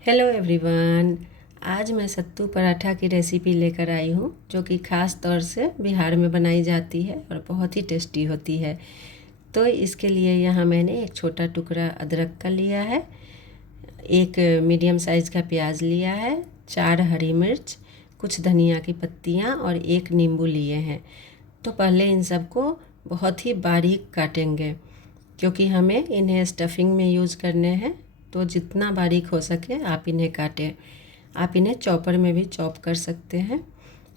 Hello everyone. आज मैं सत्तू पराठा की रेसिपी लेकर आई हूँ जो कि ख़ास तौर से बिहार में बनाई जाती है और बहुत ही टेस्टी होती है। तो इसके लिए यहाँ मैंने एक छोटा टुकड़ा अदरक का लिया है, एक मीडियम साइज़ का प्याज लिया है, 4 हरी मिर्च, कुछ धनिया की पत्तियाँ और एक नींबू लिए हैं। तो पहले इन सबको बहुत ही बारीक काटेंगे क्योंकि हमें इन्हें स्टफिंग में यूज़ करने हैं। तो जितना बारीक हो सके आप इन्हें काटें। आप इन्हें चॉपर में भी चॉप कर सकते हैं।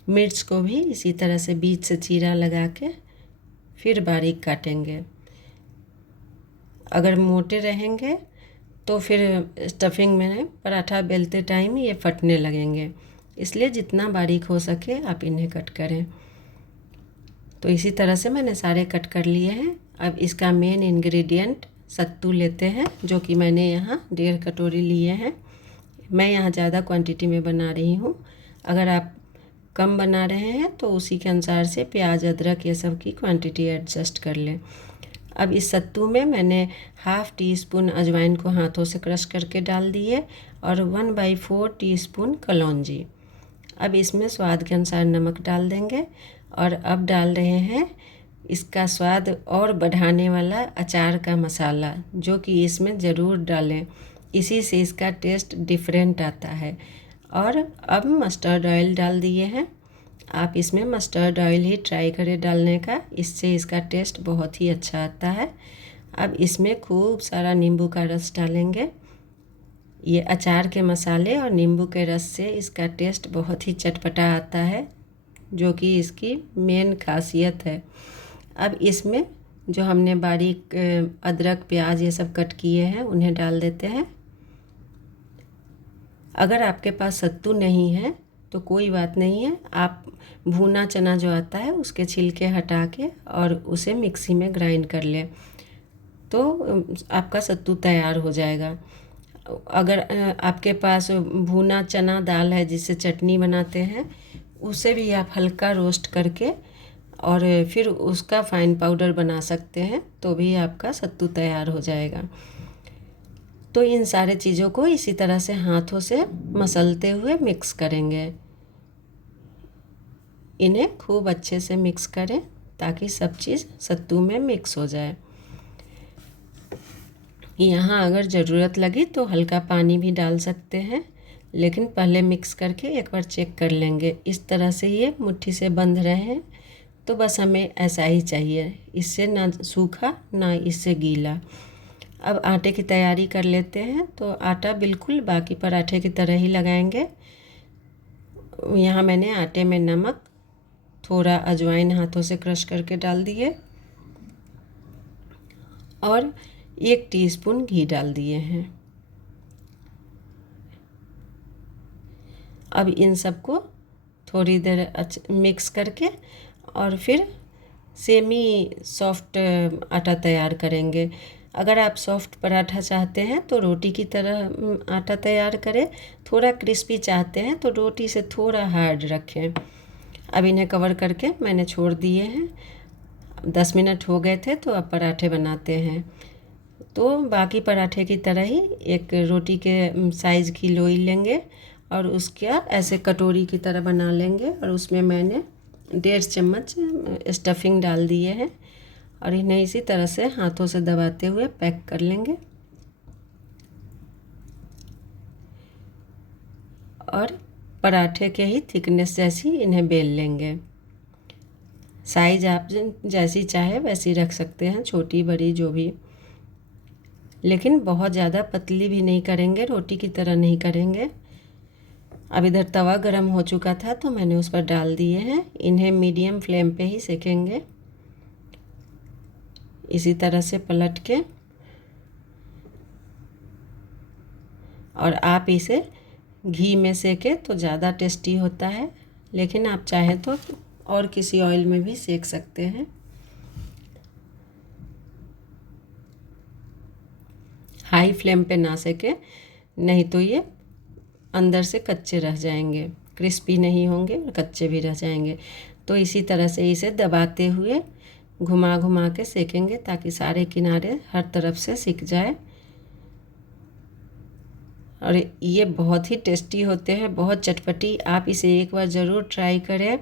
मिर्च को भी इसी तरह से बीच से चीरा लगा के फिर बारीक काटेंगे। अगर मोटे रहेंगे तो फिर स्टफिंग में पराठा बेलते टाइम ये फटने लगेंगे, इसलिए जितना बारीक हो सके आप इन्हें कट करें। तो इसी तरह से मैंने सारे कट कर लिए हैं। अब इसका मेन इंग्रेडिएंट सत्तू लेते हैं, जो कि मैंने यहाँ 1.5 कटोरी लिए हैं। मैं यहाँ ज़्यादा क्वांटिटी में बना रही हूँ। अगर आप कम बना रहे हैं तो उसी के अनुसार से प्याज अदरक ये सब की क्वांटिटी एडजस्ट कर लें। अब इस सत्तू में मैंने ½ टीस्पून अजवाइन को हाथों से क्रश करके डाल दिए और 1/4 टीस्पून कलौंजी। अब इसमें स्वाद के अनुसार नमक डाल देंगे और अब डाल रहे हैं इसका स्वाद और बढ़ाने वाला अचार का मसाला, जो कि इसमें ज़रूर डालें, इसी से इसका टेस्ट डिफरेंट आता है। और अब मस्टर्ड ऑयल डाल दिए हैं। आप इसमें मस्टर्ड ऑयल ही ट्राई करें डालने का, इससे इसका टेस्ट बहुत ही अच्छा आता है। अब इसमें खूब सारा नींबू का रस डालेंगे। ये अचार के मसाले और नींबू के रस से इसका टेस्ट बहुत ही चटपटा आता है, जो कि इसकी मेन खासियत है। अब इसमें जो हमने बारीक अदरक प्याज ये सब कट किए हैं उन्हें डाल देते हैं। अगर आपके पास सत्तू नहीं है तो कोई बात नहीं है, आप भुना चना जो आता है उसके छिलके हटा के और उसे मिक्सी में ग्राइंड कर लें तो आपका सत्तू तैयार हो जाएगा। अगर आपके पास भुना चना दाल है जिससे चटनी बनाते हैं, उसे भी आप हल्का रोस्ट करके और फिर उसका फाइन पाउडर बना सकते हैं, तो भी आपका सत्तू तैयार हो जाएगा। तो इन सारे चीज़ों को इसी तरह से हाथों से मसलते हुए मिक्स करेंगे। इन्हें खूब अच्छे से मिक्स करें ताकि सब चीज़ सत्तू में मिक्स हो जाए। यहाँ अगर ज़रूरत लगी तो हल्का पानी भी डाल सकते हैं, लेकिन पहले मिक्स करके एक बार चेक कर लेंगे। इस तरह से ये मुट्ठी से बंध रहे हैं तो बस हमें ऐसा ही चाहिए, इससे ना सूखा ना इससे गीला। अब आटे की तैयारी कर लेते हैं। तो आटा बिल्कुल बाकी पराठे की तरह ही लगाएंगे। यहाँ मैंने आटे में नमक, थोड़ा अजवाइन हाथों से क्रश करके डाल दिए और 1 टीस्पून घी डाल दिए हैं। अब इन सबको थोड़ी देर मिक्स करके और फिर सेमी सॉफ्ट आटा तैयार करेंगे। अगर आप सॉफ्ट पराठा चाहते हैं तो रोटी की तरह आटा तैयार करें, थोड़ा क्रिस्पी चाहते हैं तो रोटी से थोड़ा हार्ड रखें। अब इन्हें कवर करके मैंने छोड़ दिए हैं। 10 मिनट हो गए थे, तो अब पराठे बनाते हैं। तो बाकी पराठे की तरह ही एक रोटी के साइज़ की लोई लेंगे और उसका ऐसे कटोरी की तरह बना लेंगे और उसमें मैंने 1.5 चम्मच स्टफिंग डाल दिए हैं और इन्हें इसी तरह से हाथों से दबाते हुए पैक कर लेंगे और पराठे के ही थिकनेस जैसी इन्हें बेल लेंगे। साइज़ आप जैसी चाहे वैसी रख सकते हैं, छोटी बड़ी जो भी, लेकिन बहुत ज़्यादा पतली भी नहीं करेंगे, रोटी की तरह नहीं करेंगे। अब इधर तवा गरम हो चुका था तो मैंने उस पर डाल दिए हैं। इन्हें मीडियम फ्लेम पे ही सेकेंगे, इसी तरह से पलट के। और आप इसे घी में सेके तो ज़्यादा टेस्टी होता है, लेकिन आप चाहें तो और किसी ऑयल में भी सेक सकते हैं। हाई फ्लेम पे ना सेके, नहीं तो ये अंदर से कच्चे रह जाएंगे, क्रिस्पी नहीं होंगे और कच्चे भी रह जाएंगे। तो इसी तरह से इसे दबाते हुए घुमा घुमा के सेकेंगे ताकि सारे किनारे हर तरफ से सिक जाए। और ये बहुत ही टेस्टी होते हैं, बहुत चटपटी। आप इसे एक बार ज़रूर ट्राई करें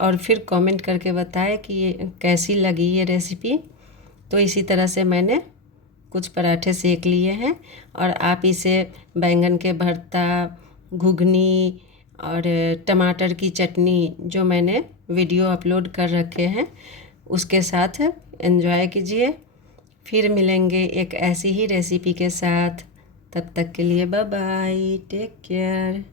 और फिर कमेंट करके बताएं कि ये कैसी लगी ये रेसिपी। तो इसी तरह से मैंने कुछ पराठे सेक लिए हैं और आप इसे बैंगन के भरता, घुगनी और टमाटर की चटनी जो मैंने वीडियो अपलोड कर रखे हैं उसके साथ एंजॉय कीजिए। फिर मिलेंगे एक ऐसी ही रेसिपी के साथ। तब तक के लिए बाय बाय, टेक केयर।